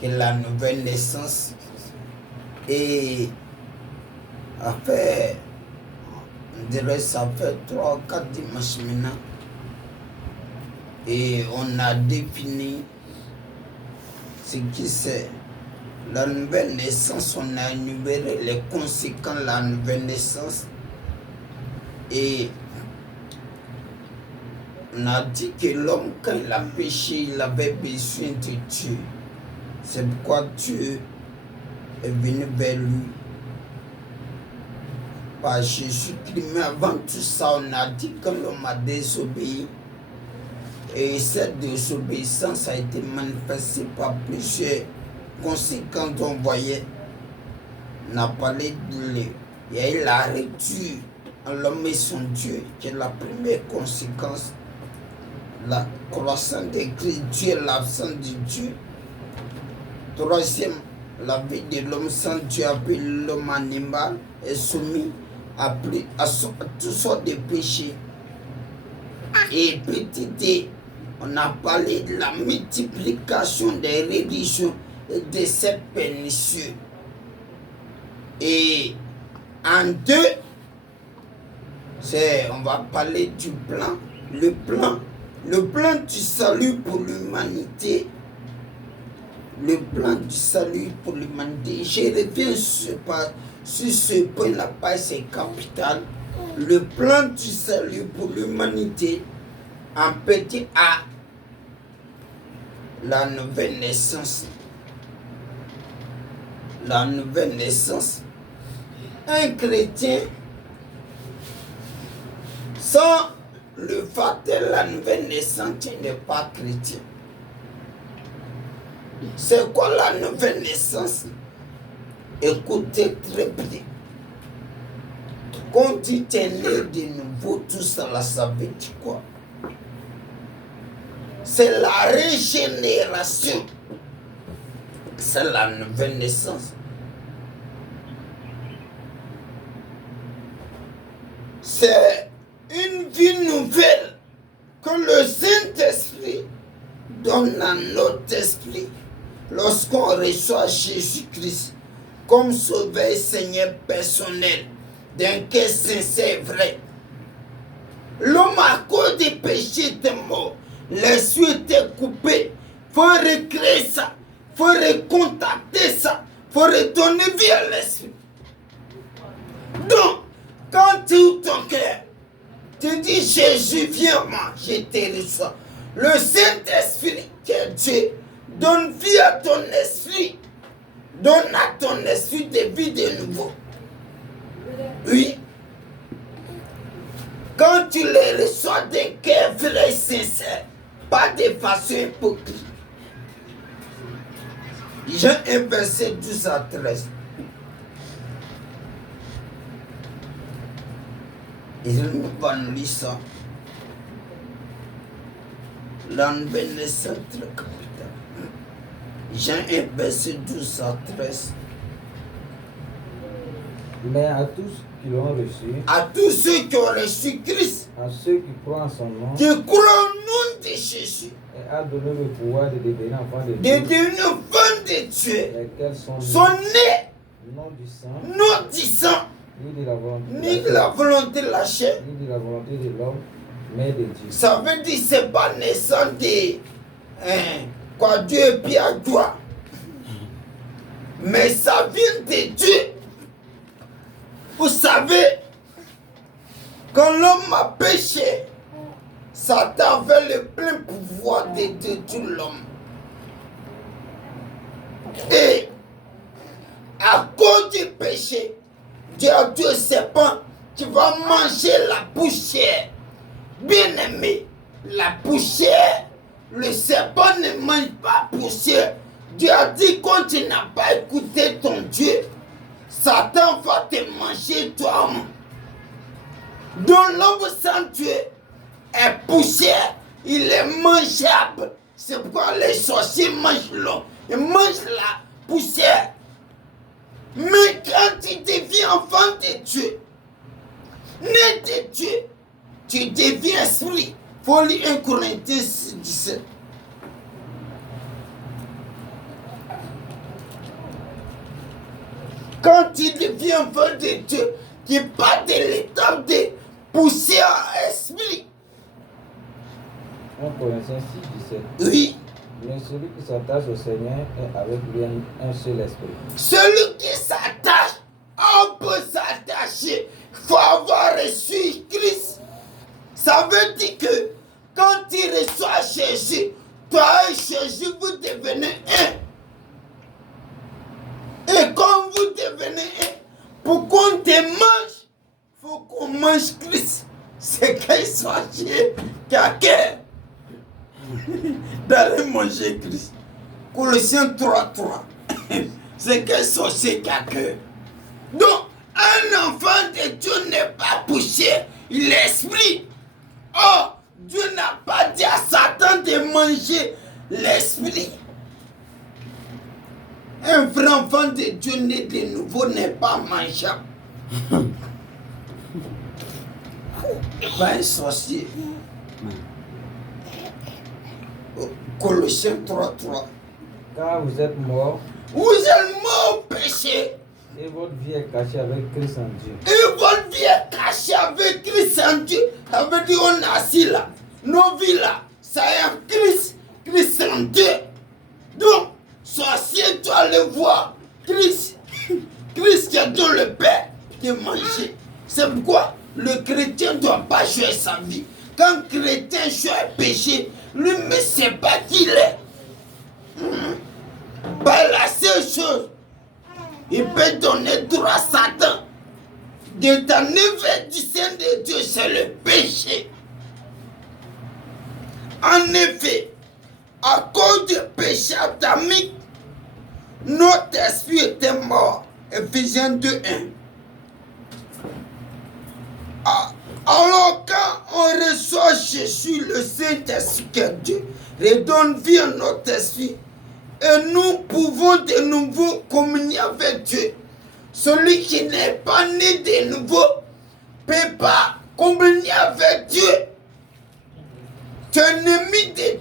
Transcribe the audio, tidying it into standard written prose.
que la nouvelle naissance est a fait, on dirait ça fait 3 ou 4 dimanches maintenant. Et on a défini ce qui c'est la nouvelle naissance. On a énuméré les conséquences de la nouvelle naissance. Et on a dit que l'homme, quand il a péché, il avait besoin de Dieu. C'est pourquoi Dieu est venu vers lui par Jésus-Christ. Mais avant tout ça, on a dit que l'homme a désobéi. Et cette désobéissance a été manifestée par plusieurs conséquences qu'on voyait. On a parlé de lui. Et il a réduit l'homme et son Dieu, qui est la première conséquence. La croissance de Christ, Dieu est l'absence de Dieu. Troisième, la vie de l'homme sans Dieu, appelé l'homme animal, est soumis à toutes sortes de péchés. Et petit, on a parlé de la multiplication des religions et de cette pernicieux. Et en deux, on va parler du plan, le plan du salut pour l'humanité. Le plan du salut pour l'humanité. Je reviens sur ce point, la page c'est capital. Le plan du salut pour l'humanité, en petit A, la nouvelle naissance. La nouvelle naissance. Un chrétien, sans le facteur de la nouvelle naissance, tu n'es pas chrétien. C'est quoi la nouvelle naissance? Écoutez très bien. Quand tu t'es né de nouveau, tout ça, ça veut dire quoi? C'est la régénération. C'est la nouvelle naissance. C'est une vie nouvelle que le Saint-Esprit donne à notre esprit lorsqu'on reçoit Jésus-Christ comme sauveur et Seigneur personnel d'un cœur sincère et vrai. L'homme à cause des péchés était mort. L'esprit était coupé. Il faut recréer ça. Il faut recontacter ça. Il faut redonner vie à l'esprit. Donc, quand tu ouvres ton cœur, tu dis Jésus, viens moi, je te reçois. Le Saint-Esprit, qui est Dieu, donne vie à ton esprit. Donne à ton esprit des vies de nouveau. Oui. Quand tu les reçois d'un cœur vrai et sincère, pas de façon hypocrite. Jean 1, verset 12 à 13. Et nous allons lire ça. La nouvelle naissance très capitale. Jean 1, verset 12 à 13. Mais à tous qui l'ont reçu, à tous ceux qui ont reçu Christ, à ceux qui croient en son nom, qui croient au nom de Jésus, et a donné le pouvoir de devenir enfants de de Dieu, devenir enfants de Dieu, lesquels sont nés non du sang, non du sang, ni de la volonté de la chair, ni de la volonté de l'homme, mais de Dieu. Ça veut dire que ce n'est pas naissant de quoi Dieu et puis à toi. Mais ça vient de Dieu. Vous savez, quand l'homme a péché, Satan avait le plein pouvoir de détruire l'homme. Et à cause du péché, Dieu a dit au serpent, tu vas manger la poussière. Bien-aimé, la poussière, le serpent ne mange pas poussière. Dieu a dit, quand tu n'as pas écouté ton Dieu, Satan va te manger toi-même. Donc l'homme sans Dieu est poussière, il est mangeable. C'est pourquoi les sorciers mangent l'homme, ils mangent la poussière. Mais quand tu deviens enfant de Dieu, né de Dieu, tu deviens esprit. Il faut lire 1 Corinthiens 6, 17. Quand tu deviens enfant de Dieu, tu pars de l'étape de poussière esprit. 1 Corinthiens 6, 17. Oui. Mais celui qui s'attache au Seigneur est avec lui un seul esprit. Celui qui s'attache, on peut s'attacher. Il faut avoir reçu Christ. Ça veut dire que quand tu reçois Jésus, toi et Jésus, vous devenez un. Et quand vous devenez un, pour qu'on te mange, il faut qu'on mange Christ. C'est qu'il soit quelqu'un d'aller manger Christ. Colossiens 3:3. C'est qu'il soit quelqu'un. Donc, un enfant de Dieu n'est pas poussé, il est esprit. Oh, Dieu n'a pas dit à Satan de manger l'esprit. Un vrai enfant de Dieu né de nouveau n'est pas mangeable. Pas un sorcier. Colossiens 3:3. Car vous êtes morts Vous êtes morts au péché. et votre vie est cachée avec Christ en Dieu. Et votre vie est cachée avec Christ en Dieu. Ça veut dire on est assis là. Nos vies là, ça est en Christ. Christ en Dieu. Donc, sorcier doit le voir. Christ. Christ qui est dans le Père qui est mangé. C'est pourquoi le chrétien ne doit pas jouer sa vie. Quand le chrétien joue à péché, lui-même ne sait pas qui il est. Par la seule chose, il peut donner droit à Satan de t'enlever du sein de Dieu, c'est le péché. En effet, à cause du péché adamique, notre esprit était mort. Ephésiens 2:1. Alors quand on reçoit Jésus, le Saint-Esprit que Dieu redonne vie à notre esprit, et nous pouvons de nouveau communier avec Dieu. Celui qui n'est pas né de nouveau ne peut pas communier avec Dieu. Tu es ennemi de